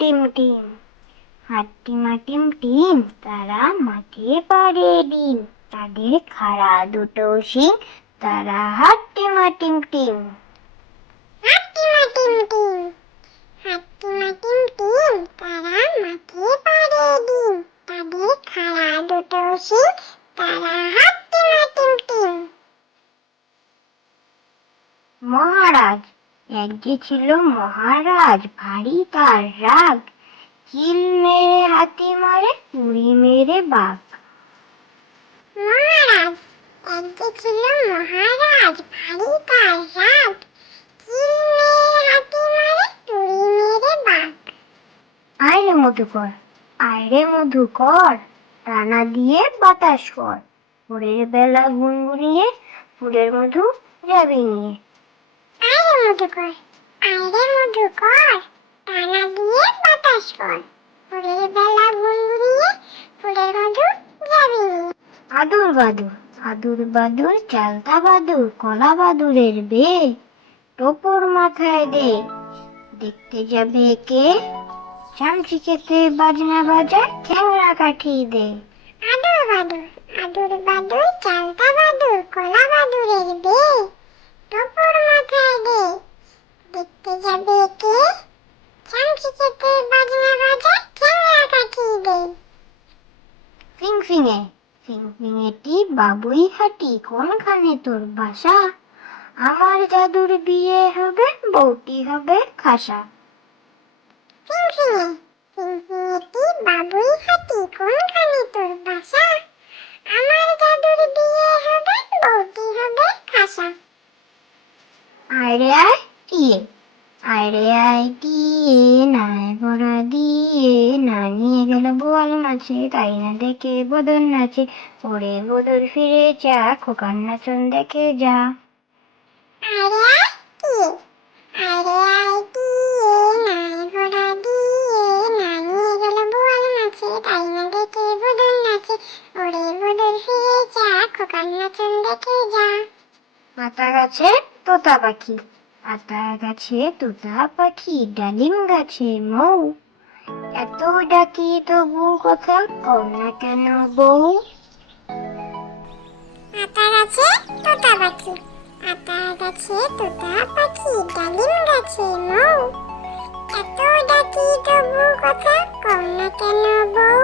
Team টিম, হাট্টিমা টিম টিম, তারা মাঠে পাড়ে ডিম, তাদের খাড়া দুটো শিং, তারা হাট্টিমা টিম টিম। হাট্টিমা টিম টিম, হাট্টিমা টিম টিম, তারা মাঠে পাড়ে ডিম, তাদের খাড়া দুটো শিং, তারা হাট্টিমা টিম টিম। মহারাজ, এক যে ছিল মহারাজ, ভারী তার রাগ, চিল মেরে হাতি মারে, উড়ি মেরে বাঘ। মহারাজ, এক যে ছিল মহারাজ, ভারী তার রাগ, চিল মেরে হাতি মারে, তুড়ি মেরে বাঘ। আয় রে মধুকর, আয় রে মধুকর, রানা দিয়ে বাতাস কর, ভোরের বেলা গুনগুনিয়ে ফুলের মধু যাবি নিয়ে। আয় রে মধুকর, আয় রে মধুকর, টানা দিয়ে বাতাস কর, ভোরের বেলা গুনগুনিয়ে ফুলের মধু যাবি নিয়ে। আদুর বাদুর, আদুর বাদুর, চালতা বাদুর, কলা বাদুরের বে, টোপর মাথায় দে, দেখতে যাবে কে, চামচিকেতে বাজনা বাজায়, চ্যাংড়া কাঠি দে। আদুর বাদুর, আদুর বাদুর, চালতা বাদুর, কলা বাদুরের বে, টোপর মাথায় দে, দেখতে যাবে কে, চামচিকেতে বাজনা বাজায়, চ্যাংড়া কাঠি দে। ফিংফিঙে, ফিংফিঙেটি বাবুই হাঁটি, কোনখানে তোর বাসা, আমার জাদুর বিয়ে হবে, বউটি হবে খাসা। ফিংফিঙে, ফিংফিঙেটি বাবুই হাতি, কোনখানে তোর বাসা, আমার জাদুর বিয়ে হবে, বউটি হবে খাসা। আয় রে আয় টিয়ে, আয় রে আয় টিয়ে, নাই ভরা দিয়ে, না নিয়ে গেল বোয়াল মাছে, তাই না দেখে বদন নাচে, ওরে বদর ফিরে যা, খোকার নাচন দেখে যা। আরে আয় টিয়ে, আরে আয় টিয়ে, নাই ভরা দিয়ে, না নিয়ে গেল বোয়াল মাছে, তাই না দেখে বদন নাচে, ওরে বদর ফিরে যা, খোকার নাচন দেখে যা। আতা গাছে তোতা পাখি, আতা গাছে তোতা পাখি, ডালিম গাছে মৌ, এত ডাকি তবু কথা কও না কেন বউ। আতা গাছে তোতা পাখি, আতা গাছে তোতা পাখি, ডালিম গাছে মৌ, এত ডাকি তবু কথা কও না কেন বউ।